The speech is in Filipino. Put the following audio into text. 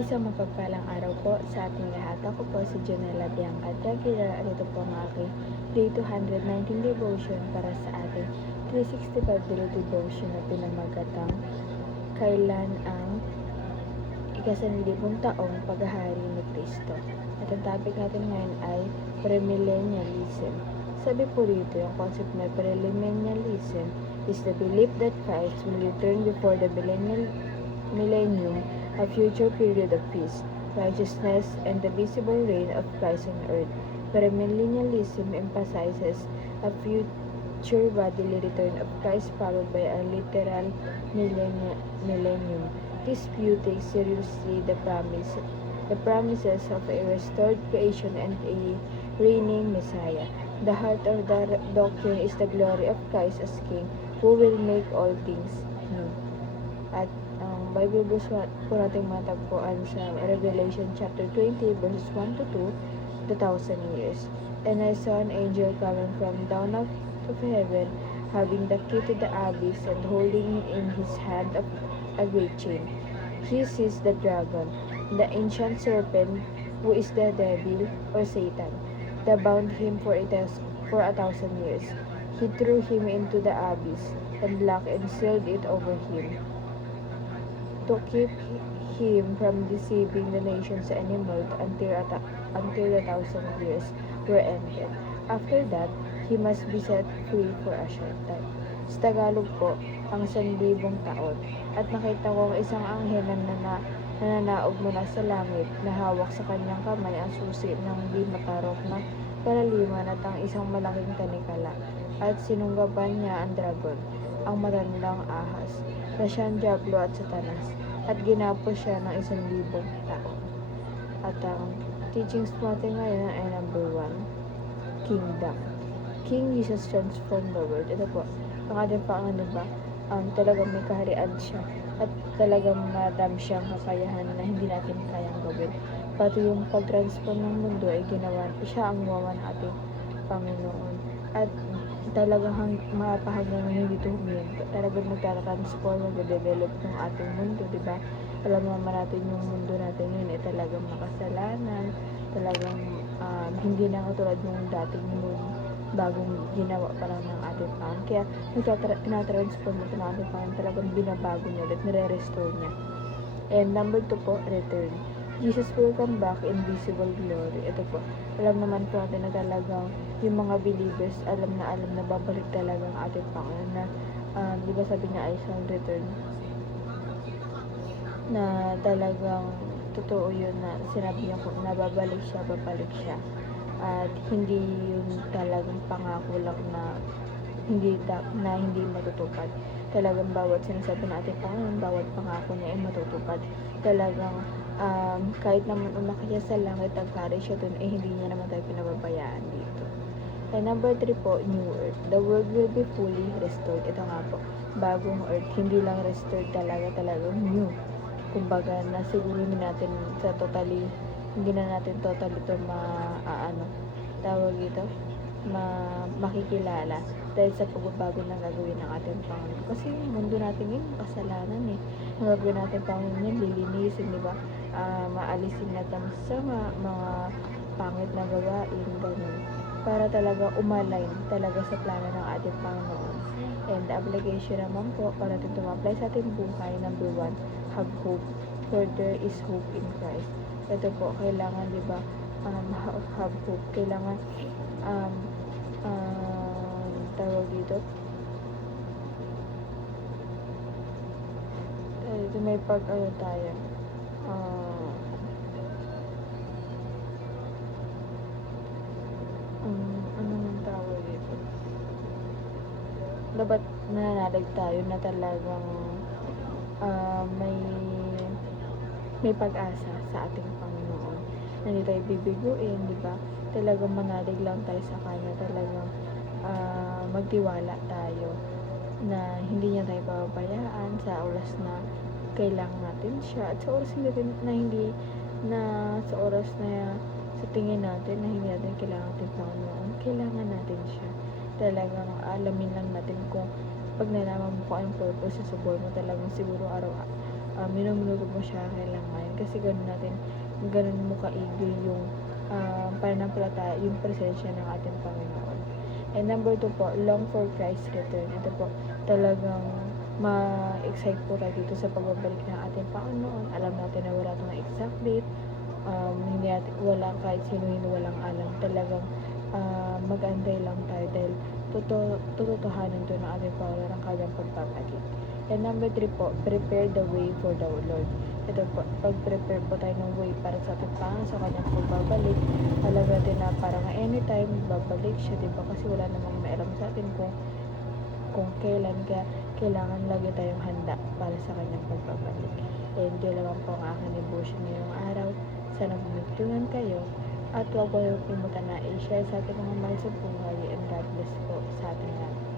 Isang mapagpalang araw po sa ating lahat. Ako po si Janela Bianca Daguila at ito po ang aking Day 219 Devotion para sa ating 365 Daily Devotion na pinamagatang Kailan ang ika-1,000 taong paghahari ni Kristo. At ang topic natin ngayon ay Premillennialism. Sabi po dito, yung concept na Premillennialism is the belief that Christ will return before the millennium, a future period of peace, righteousness, and the visible reign of Christ on earth. Premillennialism emphasizes a future bodily return of Christ followed by a literal millennium. This view takes seriously the promises of a restored creation and a reigning Messiah. The heart of the doctrine is the glory of Christ as King, who will make all things new. At ang Bible verse po natin matagpuan sa Revelation chapter 20 verses 1 to 2, the 1,000 years. And I saw an angel coming from down of heaven, having the key to the abyss and holding in his hand a great chain. He seized the dragon, the ancient serpent, who is the devil or Satan, that bound him for 1,000 years. He threw him into the abyss and locked and sealed it over him, to keep him from deceiving the nations anymore until the 1,000 years were ended. After that, he must be set free for a short time. Sa Tagalog po, ang 1,000 taon. At nakita ko ang isang anghel na nananaog mula sa langit, na hawak sa kanyang kamay ang susi ng di matarok na kalaliman at ang isang malaking tanikala. At sinunggaban niya ang dragon, ang matandang ahas, na siyang Diablo at Satanas, at ginapos siya ng 1,000 taon. At ang teachings natin ngayon ay number 1, Kingdom. King Jesus transformed the world. Ito po, ang ating Panginoon talagang may kaharian siya at talagang madam siyang kakayahan na hindi natin kayang gawin. Pati yung pag-transform ng mundo ay ginawa, siya ang gumawa ng ating Panginoon. At talagang mapahanggang hindi ito huminto. Talagang magta-transform, mag-develop ng ating mundo, di ba? Alam naman natin yung mundo natin yun ay talagang makasalanan, talagang hindi na katulad nung dating bagong ginawa pa lang ng ating Panginoon. Kaya tinatransform ito ng ating Panginoon, talagang binabago niya ulit, nire-restore niya. And number 2 po, return. Jesus will come back in visible glory. Ito po, alam naman po natin na talagang yung mga believers, alam na babalik talaga ang ating Panginoon na, di ba sabi niya, I shall return, na talagang totoo yun na sinabi niya kung nababalik siya, babalik siya. At hindi yun talagang pangako lang na hindi matutupad. Talagang bawat sinasabi natin Panginoon, bawat pangako niya ay matutupad. Talagang kahit naman umakyat sa langit ang courage siya dun, hindi niya naman tayo pinababayaan dito. And number 3 po, new earth. The world will be fully restored. Ito nga po, bagong earth, hindi lang restored talagang new. Kumbaga, nasigurin natin sa totally, hindi na natin totally ito makikilala dahil sa pagbabago na gagawin ng ating Panginoon. Kasi yung mundo natin ngayon, kasalanan eh. Ang gagawin natin Panginoon yan, lilinisin, di ba? Maalisin natin mga pangit na gawain, ganun. Para talaga umalign talaga sa plano ng ating Panginoon. And the obligation naman po, para natin tumaply sa ating buhay, number 1, have hope, for there is hope in Christ. Ito po, kailangan, di ba, have hope. Kailangan, tawag dito, ito may tayo, ano nang tawag dito, dapat nananalig tayo na talagang may pag-asa sa ating Panginoon, na hindi tayo bibiguin, di ba? Talagang manalig lang tayo sa Kanya, talagang magtiwala tayo na hindi niya tayo pababayaan sa oras na kailangan natin siya, at sa oras sa oras na sa tingin natin na hindi natin kailangan ating Panginoon, kailangan natin siya. Talagang alamin lang natin kung pag nalaman mo kung anong purpose sa buhay mo, talagang siguro minuminuto mo siya kailangan. Kasi ganun mo kaigil yung pananampalataya, yung presensya ng ating Panginoon. And number 2 po, long for Christ's return. Ito po, talagang ma-excite po tayo dito sa pagbabalik ng ating Panginoon. Alam natin na wala itong exact date. Wala kahit sino walang alam. Talagang mag-antay lang tayo dahil tututuhanan to ng ating Panginoon ang kanyang pagpapalik. And number 3 po, prepare the way for the Lord. Ito po, pag-prepare po tayo ng way para sa ating Panginoon sa kanyang pagbabalik. Alam natin na parang anytime babalik siya, diba? Kasi wala namang may alam sa atin kung kailan, kaya kailangan lagi tayong handa para sa kanyang pagbabalik. And yun naman po ang aking devotion ngayong araw. Sana bumigtungan kayo at huwag kayong pumunta na i-share sa ating mga mahal sa buhay, and God bless po sa ating lahat.